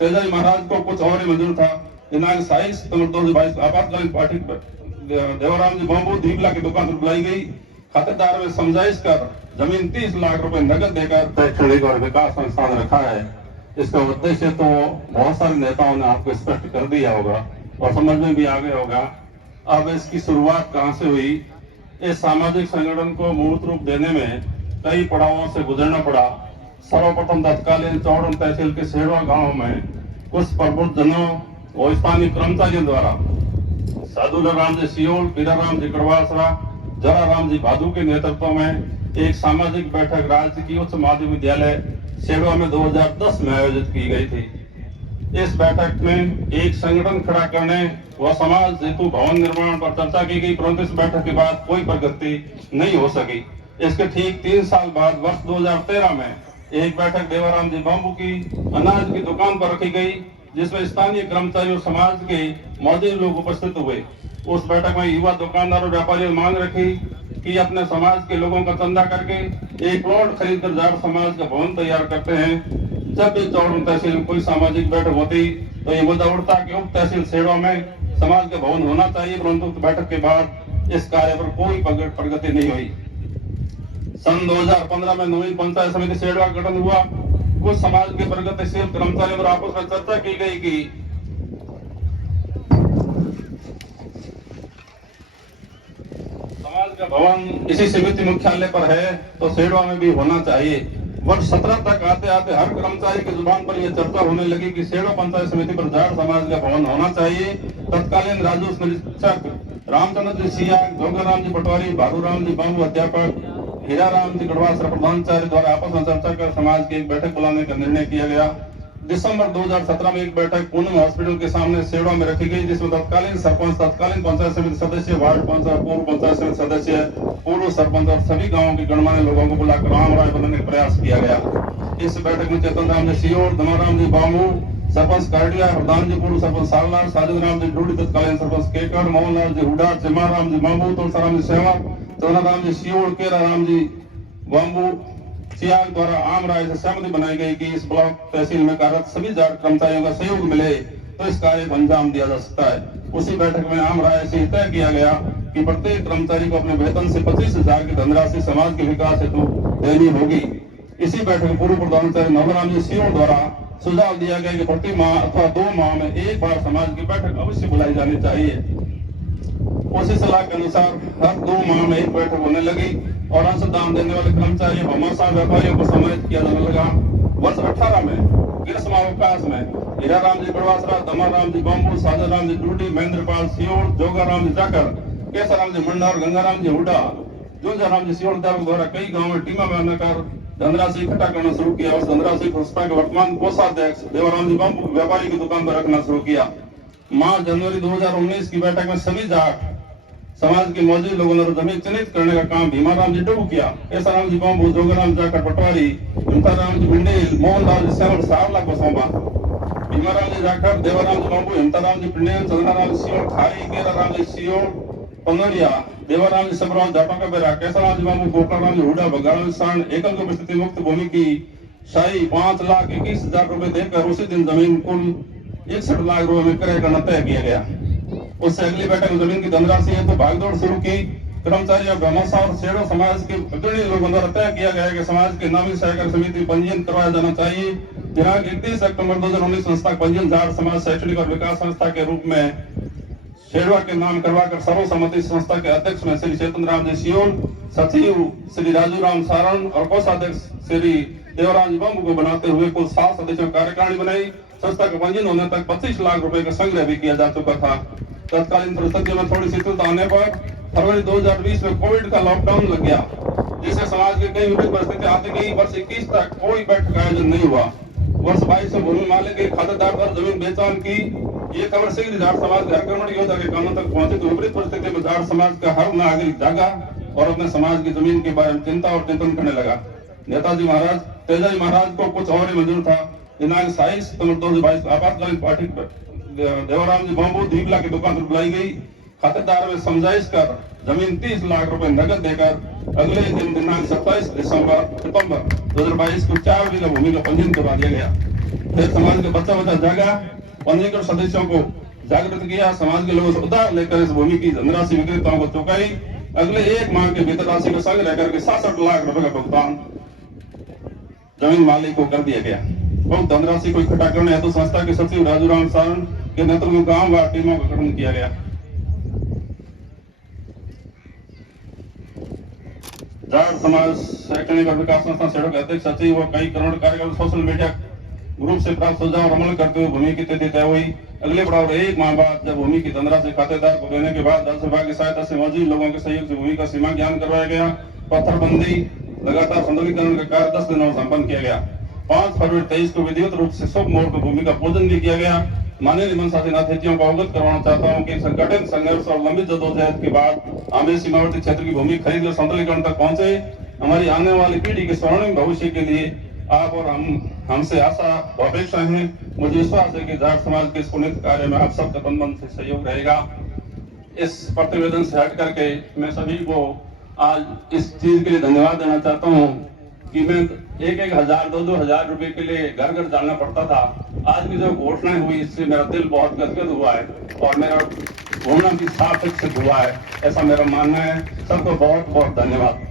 तेजाजी महाराज को कुछ और ही मंजूर था। दिनांक 27 सितंबर 2022 आपातकालीन पार्टी देवराम जी बम्बू दीपला की दुकान पर बुलाई गई। खातेदार में समझाइश कर जमीन 30 लाख रुपए नगद देकर शैक्षणिक और विकास संस्थान रखा है। इसका उद्देश्य तो बहुत सारे नेताओं ने आपको स्पष्ट कर दिया होगा और समझ में भी आ गया होगा। अब इसकी शुरुआत कहां से हुई? इस सामाजिक संगठन को मूर्त रूप देने में कई पड़ावों से गुजरना पड़ा। सर्वप्रथम तत्कालीन चौड़न तहसील के सेड़वा गांव में कुछ प्रबुद्ध जनों और स्थानीय कर्मचारियों द्वारा साधु राम जी सियोल, पीरा राम जी कड़वासरा, जरा राम जी भादू के नेतृत्व में एक सामाजिक बैठक राज्य की उच्च माध्यमिक विद्यालय सेड़वा में 2010 में आयोजित की गई थी। इस बैठक में एक संगठन खड़ा करने व समाज हेतु भवन निर्माण पर चर्चा की गई, परंतु इस बैठक के बाद कोई प्रगति नहीं हो सकी। इसके ठीक 3 साल बाद वर्ष 2013 में एक बैठक देवराम जी बम्बू की अनाज की दुकान पर रखी गई, जिसमें स्थानीय कर्मचारी और समाज के मौजूद लोग उपस्थित हुए। उस बैठक में युवा दुकानदार और व्यापारियों ने मांग रखी कि अपने समाज के लोगों का चंदा करके एक प्लॉट खरीद कर जाट समाज का भवन तैयार करते हैं। जब भी चौड़न तहसील में कोई सामाजिक बैठक होती तो ये मुद्दा उठता कि उप तहसील सेड़वा में समाज का भवन होना चाहिए, परंतु बैठक के बाद इस कार्य पर कोई प्रगति नहीं हुई। सन 2015 में नवीन पंचायत समिति सेड़वा का गठन हुआ। कुछ समाज के प्रगतिशील कर्मचारियों और आपस में चर्चा की गई कि समाज का भवन इसी समिति मुख्यालय पर है तो सेड़वा में भी होना चाहिए। वर्ष 17 तक आते आते हर कर्मचारी की जुबान पर यह चर्चा होने लगी कि सेड़वा पंचायत समिति पर जाट समाज का भवन होना चाहिए। तत्कालीन राजस्व निरीक्षक रामचंद्र जी सिया, जोगाराम जी पटवारी, भादू राम जी बम्बू अध्यापक, हीरा राम जी गढ़वासरा प्रधानाचार्य द्वारा आपस में चर्चा कर समाज की एक बैठक बुलाने का निर्णय किया गया। दिसंबर 2017 में एक बैठक पूनम हॉस्पिटल के सामने सेड़वा में रखी गई, जिसमें तत्कालीन सरपंच, तत्कालीन पंचायत समिति सदस्य, वार्ड पंच और पूर्व पंचायत समिति सदस्य, पूर्व सरपंच और सभी गांवों के गणमान्य लोगों को बुलाकर राम राय बनाने का प्रयास किया गया। इस बैठक में चेतन राम जी सियोर, दमाराम जी बामू, सरपंच काटिया, प्रधान जी पूर्व सरपंच सालनार, साजिद राम जी डूडी, तत्कालीन सरपंच केकड़, मोहनलाल जी हुडा, चिमा राम जी बामू, तुलसाराम जी सेवा, चौना राम जी सियोड़, केरा राम जी बाम्बू सियाल द्वारा आम राय से सहमति बनाई गई कि इस ब्लॉक तहसील में कार्यरत सभी जाट कर्मचारियों का सहयोग मिले तो इस कार्य को अंजाम दिया जा सकता है। उसी बैठक में आम राय से तय किया गया कि प्रत्येक कर्मचारी को अपने वेतन से 25,000 की धनराशि समाज के विकास हेतु देनी होगी। इसी बैठक में पूर्व प्रधानाचार्य नवराम जी सियोड़ द्वारा सुझाव दिया गया कि प्रति माह अथवा 2 माह में एक बार समाज की बैठक अवश्य बुलाई जानी चाहिए। उसी सलाह के अनुसार हर 2 माह में एक बैठक होने लगी और अंशदान देने वाले कर्मचारियों भमासा व्यापारियों को सम्मानित किया जाने लगा। वर्ष 18 में ग्रीष्मावकाश में हीरा राम जी गढ़वासरा, दमा राम जी बम्बू, साजा राम जी डूडी, महेंद्रपाल सियोड़, जोगा राम जी जाकर, केसर राम जी मंडार, गंगाराम जी हुडा, जुंजा राम जी सियोड़ द्वारा कई गाँव में टीमा में आकर धनराशि इकट्ठा करना शुरू किया। उस धनराशि को संस्था के वर्तमान कोषाध्यक्ष देवराम जी बम्बू व्यापारी की दुकान पर रखना शुरू किया। मार्च जनवरी 2019 की बैठक में सभी जाट समाज के मौजूद लोगों ने जमीन चिन्हित करने का काम भीमाराम जी डुबू किया। ऐसा राम जी बम्बू, जोगाराम जाकर पटवारी, हिमताराम जी पिंडेल, मोहनलाल जी सेवन 7 लाख को सौंपा। भीमाराम जी जाकर, देवराम जी बम्बू, हिमताराम जी पिंडेल, चंद्राराम जी सियोड़, खारी, केरा राम जी सियोड़, पंगड़िया, देवराम जी सबराम जाटों का बेरा, कैसा राम जी बम्बू, गोपाल जी हुडा, बगाराम जी सांड, एकल को स्थिति मुक्त भूमि की शाही 5,21,000 रुपए देकर उसी दिन जमीन कुल 61 लाख रुपए में क्रय करना तय किया गया। उससे अगली बैठक में जमीन की धनराशि है तो भागदौड़ शुरू की। कर्मचारी और भमासा और सेड़ो समाज के अग्रणी लोगों द्वारा तय किया गया कि समाज के नामी सहकारी समिति पंजीयन करवाया जाना चाहिए। दिनांक 31 अक्टूबर 2019 संस्था पंजीयन जाट समाज शैक्षणिक और विकास संस्था के रूप में सेड़वा के नाम करवाकर सर्वसम्मति संस्था के अध्यक्ष में श्री चेतन राम जी सियोल, सचिव श्री राजू राम सारण और कोषाध्यक्ष श्री देवराम जी बम्बू को बनाते हुए कुल 7 सदस्यों कार्यकारिणी बनाई। संस्था का पंजीयन होने तक 25 लाख रुपए का संग्रह भी किया जा चुका था। तत्कालीन परिस्थितियों में थोड़ी शिथिलता आने पर फरवरी 2020 में कोविड का लॉकडाउन लग गया, जिससे समाज की कई विपरीत परिस्थितियां आती गई। वर्ष 21 तक कोई बैठक का आयोजन नहीं हुआ। वर्ष 22 में भूमि मालिक के खातेदार पर जमीन बेचान की ये खबर शीघ्र जाट समाज के आक्रमण योद्धा के कानों तक पहुंची तो विपरीत परिस्थिति में जाट समाज का हर नागरिक जागा और अपने समाज की जमीन के बारे में चिंता और चिंतन करने लगा। नेताजी महाराज तेजाजी महाराज को कुछ और ही मंजूर था। दिनांक 27 सितंबर 2022 आपातकालीन पार्टी देवराम जी बम्बू दीपला की दुकान पर बुलाई गई। खातेदार में समझाइश कर जमीन 30 लाख रुपए नगद देकर अगले दिन दिनांक 27 सितंबर 2022 को 4 बीघा भूमि का पंजीयन करवा दिया गया। फिर समाज के बच्चा बच्चा जागा, पंजीकृत सदस्यों को जागृत किया, समाज के लोगों से उधार लेकर इस भूमि की धनराशि विक्रेताओं को चुकाई। अगले 1 माह के भीतर राशि को संग्रह करके 67 लाख रुपए का भुगतान जमीन मालिक को कर दिया गया। उक्त धनराशि को इकट्ठा करने हेतु संस्था के सचिव राजूराम सारण के नेतृत्व में गांव वार टीमों का गठन किया गया। जाट समाज शैक्षणिक और विकास संस्था सेडो के अध्यक्ष सचिव व कई करोड़ कार्यक्रम सोशल मीडिया ग्रुप से प्राप्त सुझाव और अमल करते हुए भूमि की तिथि तय हुई। अगले पड़ाव 1 माह बाद जब भूमि की धनराशि खातेदार को देने के बाद 10 विभाग की सहायता से मौजूद लोगों के सहयोग से भूमि का सीमा ज्ञान करवाया गया। पत्थरबंदी लगातार संतुलीकरण का कार्य 10 दिनों में संपन्न किया गया। 5 फरवरी 23 को विधिवत रूप से शुभ मुहूर्त में भूमि का पूजन भी किया गया। माननीय निमन शासन अतिथियों को अवगत करवाना चाहता हूँ कि संगठित संघर्ष और लंबी जद्दोजहद के बाद हमें सीमावर्ती क्षेत्र की भूमि खरीद कर संतुलीकरण तक पहुंचे। हमारी आने वाली पीढ़ी के स्वर्णिम भविष्य के लिए आप और हमसे आशा और अपेक्षा है। मुझे विश्वास है कि जाट समाज के इस पुनित कार्य में आप सबका तन मन से सहयोग रहेगा। इस प्रतिवेदन से हट करके मैं सभी को आज इस चीज के लिए धन्यवाद देना चाहता हूँ कि मैं 1-1 हजार 2-2 हजार रुपए के लिए घर घर जाना पड़ता था। आज की जो घोषणाएं हुई इससे मेरा दिल बहुत गदगद हुआ है और मेरा घूमना भी सार्थक सिद्ध हुआ है, ऐसा मेरा मानना है। सबको बहुत बहुत धन्यवाद।